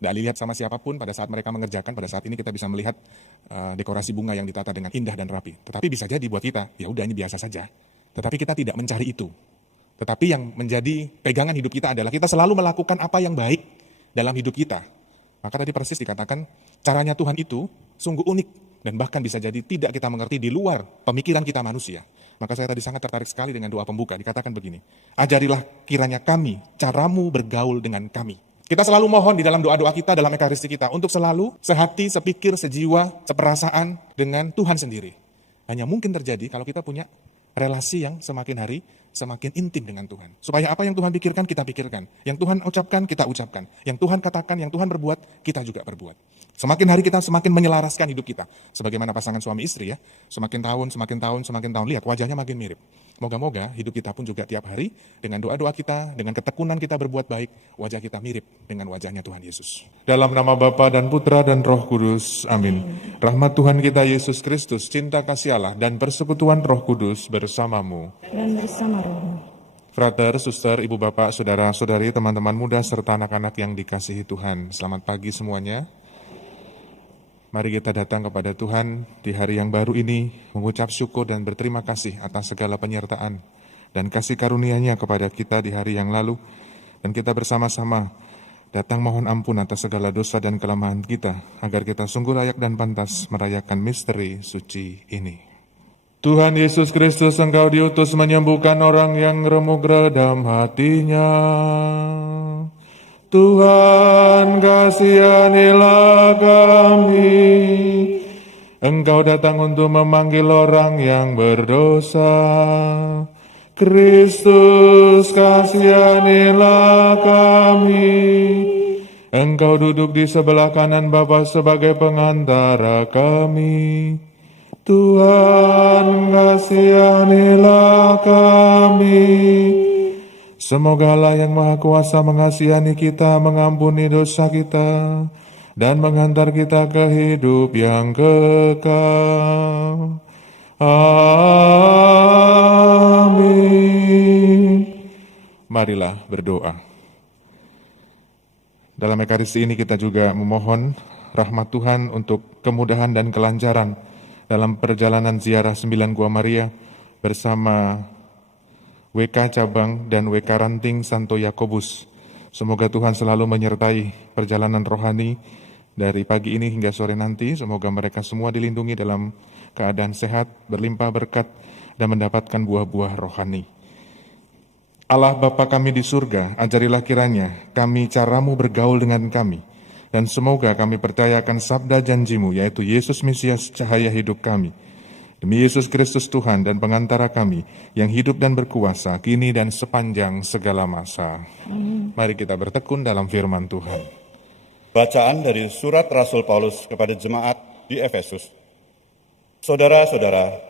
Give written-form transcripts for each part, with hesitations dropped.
Tidak dilihat sama siapapun pada saat mereka mengerjakan. Pada saat ini kita bisa melihat dekorasi bunga yang ditata dengan indah dan rapi. Tetapi bisa jadi buat kita, ya udah ini biasa saja. Tetapi kita tidak mencari itu. Tetapi yang menjadi pegangan hidup kita adalah kita selalu melakukan apa yang baik dalam hidup kita. Maka tadi persis dikatakan, caranya Tuhan itu sungguh unik. Dan bahkan bisa jadi tidak kita mengerti di luar pemikiran kita manusia. Maka saya tadi sangat tertarik sekali dengan doa pembuka. Dikatakan begini, ajarilah kiranya kami, caramu bergaul dengan kami. Kita selalu mohon di dalam doa-doa kita, dalam ekaristi kita, untuk selalu sehati, sepikir, sejiwa, seperasaan dengan Tuhan sendiri. Hanya mungkin terjadi kalau kita punya relasi yang semakin hari semakin intim dengan Tuhan. Supaya apa yang Tuhan pikirkan, kita pikirkan. Yang Tuhan ucapkan, kita ucapkan. Yang Tuhan katakan, yang Tuhan berbuat, kita juga berbuat. Semakin hari kita semakin menyelaraskan hidup kita. Sebagaimana pasangan suami istri ya. Semakin tahun, lihat wajahnya makin mirip. Moga-moga hidup kita pun juga tiap hari, dengan doa-doa kita, dengan ketekunan kita berbuat baik, wajah kita mirip dengan wajahnya Tuhan Yesus. Dalam nama Bapa dan Putra dan Roh Kudus, amin. Rahmat Tuhan kita Yesus Kristus, cinta kasih Allah, dan persekutuan Roh Kudus bersamamu. Dan bersama rohmu. Frater, suster, ibu bapak, saudara-saudari, teman-teman muda, serta anak-anak yang dikasihi Tuhan. Selamat pagi semuanya. Mari kita datang kepada Tuhan di hari yang baru ini, mengucap syukur dan berterima kasih atas segala penyertaan dan kasih karunia-Nya kepada kita di hari yang lalu. Dan kita bersama-sama datang mohon ampun atas segala dosa dan kelemahan kita, agar kita sungguh layak dan pantas merayakan misteri suci ini. Tuhan Yesus Kristus, Engkau diutus menyembuhkan orang yang remuk redam hatinya. Tuhan kasihanilah kami. Engkau datang untuk memanggil orang yang berdosa. Kristus kasihanilah kami. Engkau duduk di sebelah kanan Bapa sebagai pengantara kami. Tuhan kasihanilah kami. Semoga Allah yang Maha Kuasa mengasihani kita, mengampuni dosa kita, dan menghantar kita ke hidup yang kekal. Amin. Marilah berdoa. Dalam ekaristi ini kita juga memohon rahmat Tuhan untuk kemudahan dan kelancaran dalam perjalanan ziarah 9 Gua Maria bersama WK Cabang dan WK Ranting Santo Yakobus. Semoga Tuhan selalu menyertai perjalanan rohani dari pagi ini hingga sore nanti. Semoga mereka semua dilindungi dalam keadaan sehat, berlimpah berkat, dan mendapatkan buah-buah rohani. Allah Bapa kami di surga, ajarilah kiranya kami caramu bergaul dengan kami. Dan semoga kami percayakan sabda janjimu, yaitu Yesus Mesias cahaya hidup kami. Demi Yesus Kristus Tuhan dan pengantara kami, yang hidup dan berkuasa, kini dan sepanjang segala masa. Mari kita bertekun dalam firman Tuhan. Bacaan dari surat Rasul Paulus kepada jemaat di Efesus. Saudara-saudara,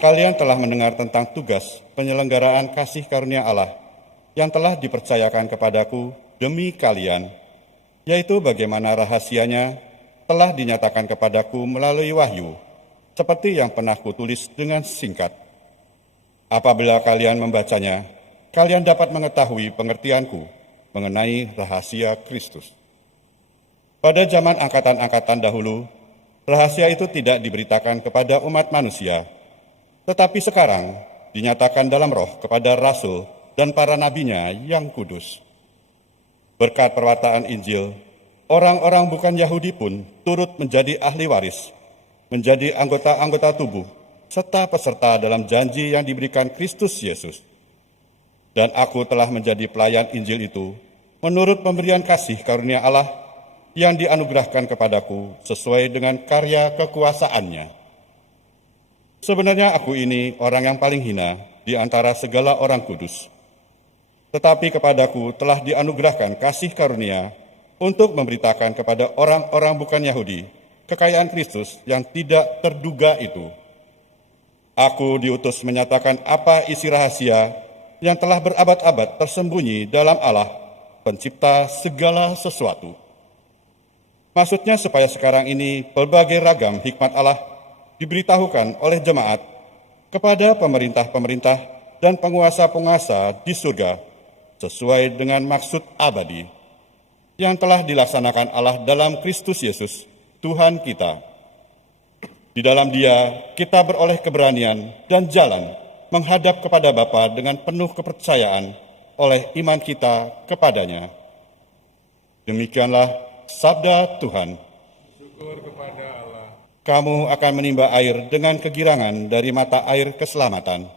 kalian telah mendengar tentang tugas penyelenggaraan kasih karunia Allah yang telah dipercayakan kepadaku demi kalian, yaitu bagaimana rahasianya telah dinyatakan kepadaku melalui wahyu, seperti yang pernah kutulis dengan singkat. Apabila kalian membacanya, kalian dapat mengetahui pengertianku mengenai rahasia Kristus. Pada zaman angkatan-angkatan dahulu, rahasia itu tidak diberitakan kepada umat manusia, tetapi sekarang dinyatakan dalam roh kepada rasul dan para nabinya yang kudus. Berkat perwataan Injil, orang-orang bukan Yahudi pun turut menjadi ahli waris, menjadi anggota-anggota tubuh, serta peserta dalam janji yang diberikan Kristus Yesus. Dan aku telah menjadi pelayan Injil itu, menurut pemberian kasih karunia Allah yang dianugerahkan kepadaku sesuai dengan karya kekuasaannya. Sebenarnya aku ini orang yang paling hina di antara segala orang kudus. Tetapi kepadaku telah dianugerahkan kasih karunia untuk memberitakan kepada orang-orang bukan Yahudi kekayaan Kristus yang tidak terduga itu. Aku diutus menyatakan apa isi rahasia yang telah berabad-abad tersembunyi dalam Allah, pencipta segala sesuatu. Maksudnya supaya sekarang ini berbagai ragam hikmat Allah diberitahukan oleh jemaat kepada pemerintah-pemerintah dan penguasa-penguasa di surga sesuai dengan maksud abadi. yang telah dilaksanakan Allah dalam Kristus Yesus, Tuhan kita. Di dalam Dia kita beroleh keberanian dan jalan menghadap kepada Bapa dengan penuh kepercayaan oleh iman kita kepadanya. Demikianlah sabda Tuhan. Syukur kepada Allah. Kamu akan menimba air dengan kegirangan dari mata air keselamatan.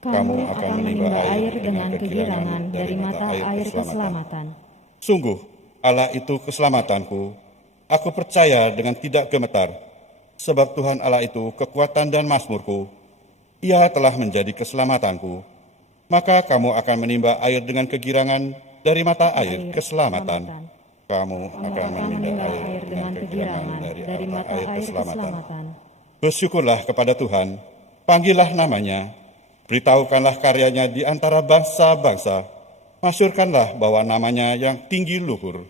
Kamu akan menimba air dengan kegirangan dari mata air keselamatan. Sungguh, Allah itu keselamatanku. Aku percaya dengan tidak gemetar, sebab Tuhan Allah itu kekuatan dan mazmurku. Ia telah menjadi keselamatanku. Maka kamu akan menimba air dengan kegirangan dari mata air keselamatan. Kamu akan menimba air dengan kegirangan dari mata air keselamatan. Bersyukurlah kepada Tuhan, panggillah namanya, beritahukanlah karyanya di antara bangsa-bangsa, masyurkanlah bahwa namanya yang tinggi luhur.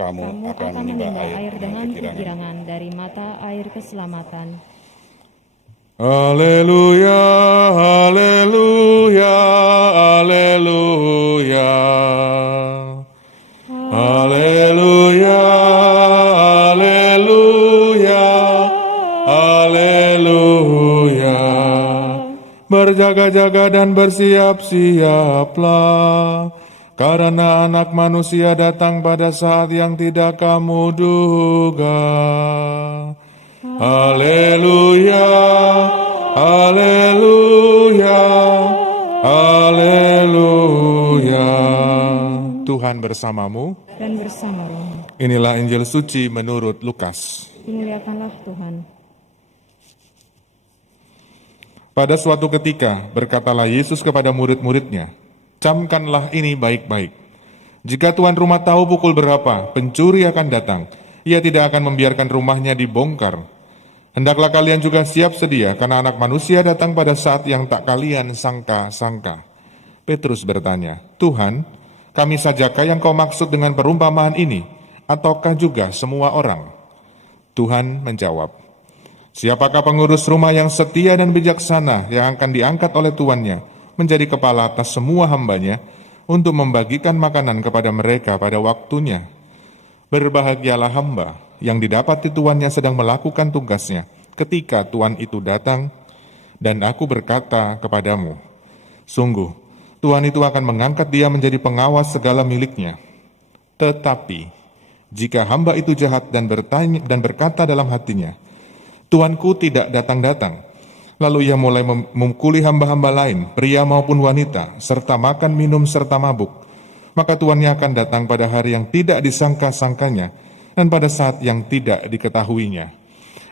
Kamu akan menimba air dengan kegirangan dari mata air keselamatan. Haleluya, haleluya, haleluya. Haleluya, haleluya, haleluya. Berjaga-jaga dan bersiap-siaplah, karena Anak Manusia datang pada saat yang tidak kamu duga. Haleluya, haleluya, haleluya. Tuhan bersamamu Dan bersama rohmu. Inilah Injil suci menurut Lukas. Dimuliakanlah Tuhan. Pada suatu ketika berkatalah Yesus kepada murid-muridnya, "Camkanlah ini baik-baik. Jika tuan rumah tahu pukul berapa pencuri akan datang, ia tidak akan membiarkan rumahnya dibongkar. Hendaklah kalian juga siap sedia, karena Anak Manusia datang pada saat yang tak kalian sangka-sangka." Petrus bertanya, "Tuhan, kami sajakah yang kau maksud dengan perumpamaan ini, ataukah juga semua orang?" Tuhan menjawab, "Siapakah pengurus rumah yang setia dan bijaksana yang akan diangkat oleh tuannya menjadi kepala atas semua hambanya untuk membagikan makanan kepada mereka pada waktunya? Berbahagialah hamba yang didapati tuannya sedang melakukan tugasnya ketika tuan itu datang, dan aku berkata kepadamu, sungguh, tuan itu akan mengangkat dia menjadi pengawas segala miliknya. Tetapi, jika hamba itu jahat dan berkata dalam hatinya, tuanku tidak datang-datang, lalu ia mulai memukuli hamba-hamba lain, pria maupun wanita, serta makan minum serta mabuk, maka tuannya akan datang pada hari yang tidak disangka-sangkanya, dan pada saat yang tidak diketahuinya.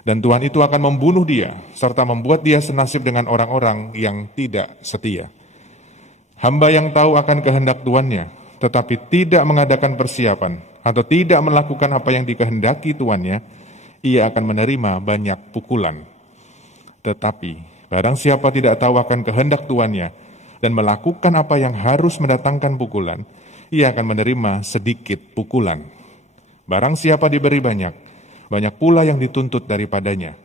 Dan tuan itu akan membunuh dia, serta membuat dia senasib dengan orang-orang yang tidak setia. Hamba yang tahu akan kehendak tuannya, tetapi tidak mengadakan persiapan, atau tidak melakukan apa yang dikehendaki tuannya, ia akan menerima banyak pukulan. Tetapi barang siapa tidak tahu akan kehendak tuannya, dan melakukan apa yang harus mendatangkan pukulan, ia akan menerima sedikit pukulan. Barang siapa diberi banyak, banyak pula yang dituntut daripadanya.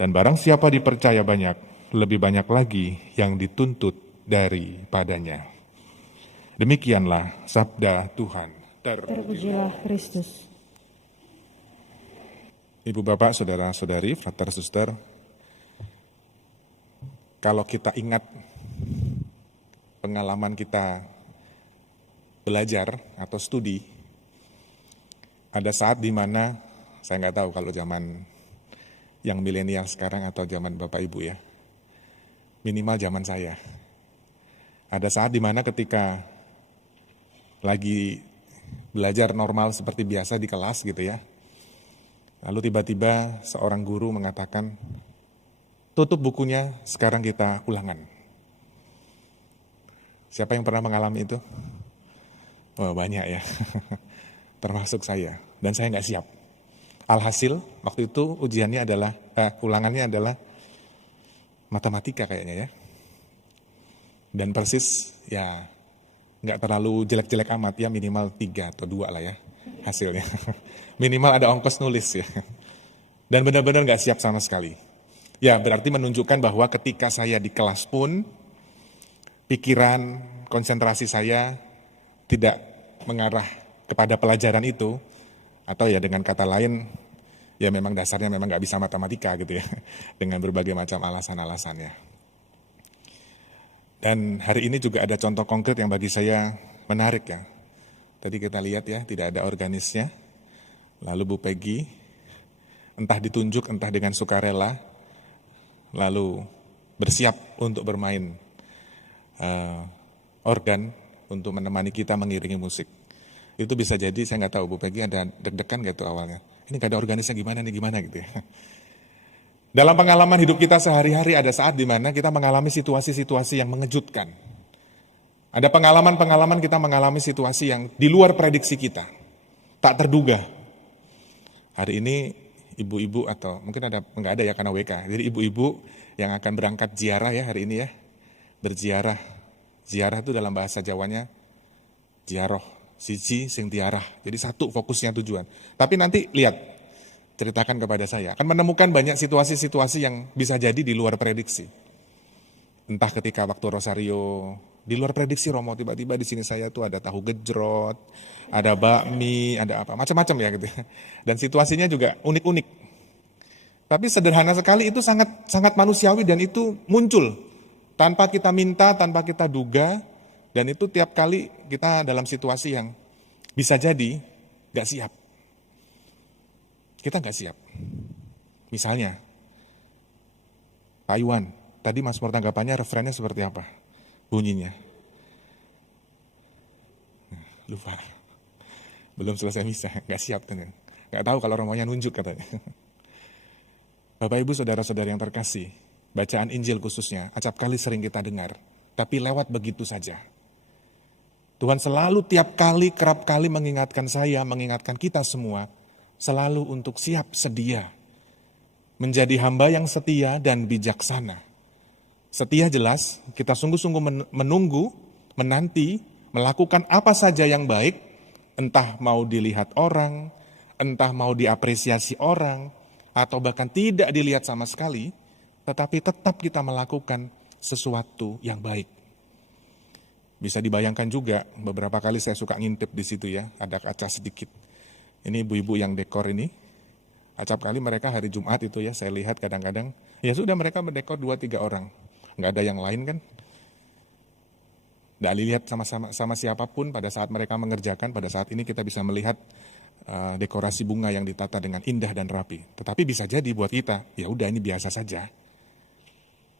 Dan barang siapa dipercaya banyak, lebih banyak lagi yang dituntut daripadanya." Demikianlah sabda Tuhan. Terpujilah Kristus. Ibu bapak, saudara-saudari, frater suster, kalau kita ingat pengalaman kita belajar atau studi, ada saat di mana, saya nggak tahu kalau zaman yang milenial sekarang atau zaman bapak ibu ya, minimal zaman saya. Ada saat di mana ketika lagi belajar normal seperti biasa di kelas gitu ya, lalu tiba-tiba seorang guru mengatakan, "Tutup bukunya, sekarang kita ulangan." Siapa yang pernah mengalami itu? Oh, banyak ya, termasuk saya. Dan saya nggak siap. Alhasil, waktu itu ujiannya adalah, ulangannya adalah matematika kayaknya ya. Dan persis ya nggak terlalu jelek-jelek amat ya, minimal 3 atau 2 lah ya hasilnya. Minimal ada ongkos nulis ya. Dan benar-benar nggak siap sama sekali. Ya berarti menunjukkan bahwa ketika saya di kelas pun, pikiran, konsentrasi saya tidak mengarah kepada pelajaran itu, atau ya dengan kata lain, ya memang dasarnya memang nggak bisa matematika gitu ya, dengan berbagai macam alasan-alasannya. Dan hari ini juga ada contoh konkret yang bagi saya menarik ya. Tadi kita lihat ya, tidak ada organisnya. Lalu Bu Peggy, entah ditunjuk, entah dengan sukarela, lalu bersiap untuk bermain organ untuk menemani kita mengiringi musik. Itu bisa jadi, saya nggak tahu Bu Peggy ada deg-degan nggak tuh awalnya. Ini nggak ada organisnya gimana gitu ya. Dalam pengalaman hidup kita sehari-hari ada saat di mana kita mengalami situasi-situasi yang mengejutkan. Ada pengalaman-pengalaman kita mengalami situasi yang di luar prediksi kita, tak terduga. Hari ini ibu-ibu atau mungkin nggak ada ya karena WK. Jadi ibu-ibu yang akan berangkat ziarah ya hari ini ya, berziarah. Ziarah itu dalam bahasa Jawanya ziaroh. Siji sing tiarah. Jadi satu fokusnya tujuan. Tapi nanti lihat, ceritakan kepada saya. Akan menemukan banyak situasi-situasi yang bisa jadi di luar prediksi. Entah ketika waktu Rosario, di luar prediksi Romo, tiba-tiba di sini saya tuh ada tahu gejrot, ada bakmi, ada apa, macam-macam ya gitu. Dan situasinya juga unik-unik. Tapi sederhana sekali itu sangat manusiawi dan itu muncul. Tanpa kita minta, tanpa kita duga. Dan itu tiap kali kita dalam situasi yang bisa jadi gak siap. Kita gak siap. Misalnya, Pak Iwan, tadi Mas Pur tanggapannya referennya seperti apa? Bunyinya. Lupa. Belum selesai misa, gak siap. Gak tahu kalau romonya nunjuk katanya. Bapak Ibu saudara-saudara yang terkasih, bacaan Injil khususnya, acap kali sering kita dengar, tapi lewat begitu saja. Tuhan selalu tiap kali, kerap kali mengingatkan saya, mengingatkan kita semua, selalu untuk siap sedia. Menjadi hamba yang setia dan bijaksana. Setia jelas, kita sungguh-sungguh menunggu, menanti, melakukan apa saja yang baik, entah mau dilihat orang, entah mau diapresiasi orang, atau bahkan tidak dilihat sama sekali, tetapi tetap kita melakukan sesuatu yang baik. Bisa dibayangkan juga, beberapa kali saya suka ngintip di situ ya, ada kaca sedikit. Ini ibu-ibu yang dekor ini, acap kali mereka hari Jumat itu ya, saya lihat kadang-kadang, ya sudah mereka mendekor 2-3 orang. Nggak ada yang lain kan. Nggak dilihat sama siapapun pada saat mereka mengerjakan, pada saat ini kita bisa melihat dekorasi bunga yang ditata dengan indah dan rapi. Tetapi bisa jadi buat kita, ya udah ini biasa saja.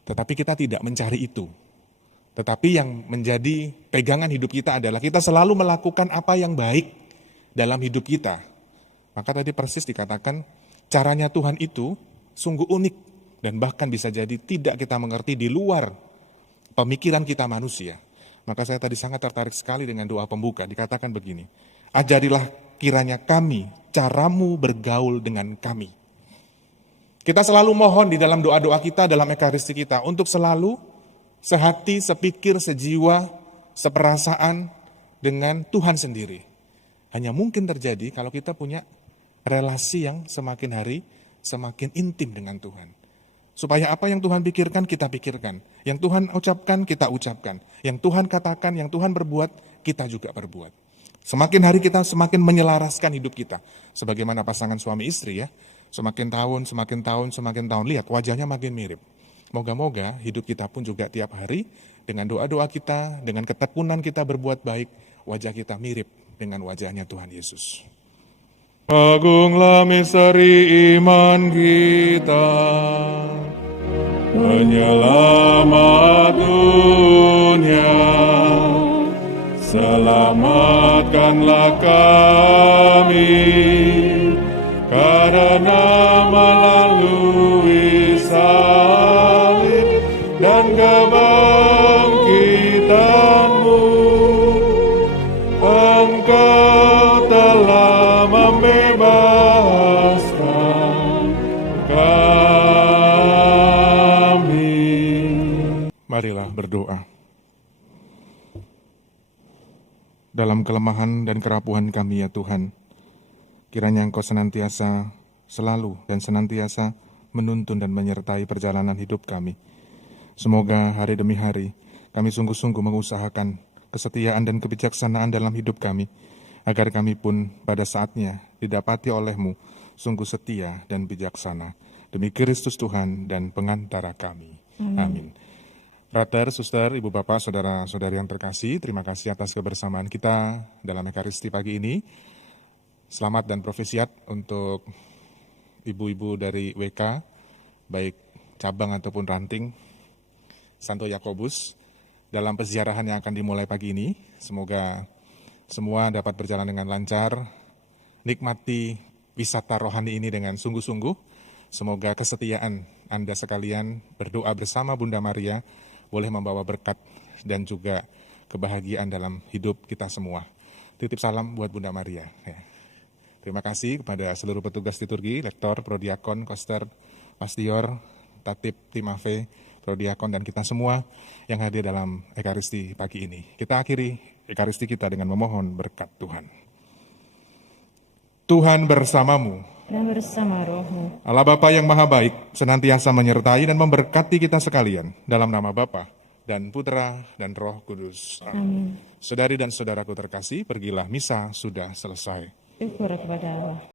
Tetapi kita tidak mencari itu. Tetapi yang menjadi pegangan hidup kita adalah kita selalu melakukan apa yang baik dalam hidup kita. Maka tadi persis dikatakan caranya Tuhan itu sungguh unik dan bahkan bisa jadi tidak kita mengerti di luar pemikiran kita manusia. Maka saya tadi sangat tertarik sekali dengan doa pembuka. Dikatakan begini, ajarilah kiranya kami caramu bergaul dengan kami. Kita selalu mohon di dalam doa-doa kita, dalam ekaristi kita untuk selalu sehati, sepikir, sejiwa, seperasaan dengan Tuhan sendiri. Hanya mungkin terjadi kalau kita punya relasi yang semakin hari semakin intim dengan Tuhan. Supaya apa yang Tuhan pikirkan, kita pikirkan. Yang Tuhan ucapkan, kita ucapkan. Yang Tuhan katakan, yang Tuhan berbuat, kita juga berbuat. Semakin hari kita semakin menyelaraskan hidup kita. Sebagaimana pasangan suami istri ya. Semakin tahun, lihat wajahnya makin mirip. Moga-moga hidup kita pun juga tiap hari dengan doa-doa kita, dengan ketekunan kita berbuat baik, wajah kita mirip dengan wajahnya Tuhan Yesus. Agunglah misteri iman kita, penyelamat dunia, selamatkanlah kami, karena melalui salib dan kebangkitan-Mu, Engkau telah membebaskan kami. Marilah berdoa. Dalam kelemahan dan kerapuhan kami ya Tuhan, kiranya Engkau senantiasa, selalu dan senantiasa menuntun dan menyertai perjalanan hidup kami. Semoga hari demi hari kami sungguh-sungguh mengusahakan kesetiaan dan kebijaksanaan dalam hidup kami, agar kami pun pada saatnya didapati oleh-Mu sungguh setia dan bijaksana. Demi Kristus Tuhan dan pengantara kami. Amin. Brother, suster, ibu bapak, saudara-saudari yang terkasih, terima kasih atas kebersamaan kita dalam Ekaristi pagi ini. Selamat dan profesiat untuk ibu-ibu dari WK, baik cabang ataupun ranting, Santo Yakobus, dalam peziarahan yang akan dimulai pagi ini. Semoga semua dapat berjalan dengan lancar, nikmati wisata rohani ini dengan sungguh-sungguh. Semoga kesetiaan Anda sekalian berdoa bersama Bunda Maria boleh membawa berkat dan juga kebahagiaan dalam hidup kita semua. Titip salam buat Bunda Maria. Ya. Terima kasih kepada seluruh petugas liturgi, lektor, prodiakon, koster, pastior, tatip, timave, prodiakon, dan kita semua yang hadir dalam Ekaristi pagi ini. Kita akhiri Ekaristi kita dengan memohon berkat Tuhan. Tuhan bersamamu. Dan bersama rohmu. Allah Bapa yang Maha Baik senantiasa menyertai dan memberkati kita sekalian dalam nama Bapa dan Putra dan Roh Kudus. Amin. Saudari dan saudaraku terkasih, pergilah misa sudah selesai. Syukur kepada Allah.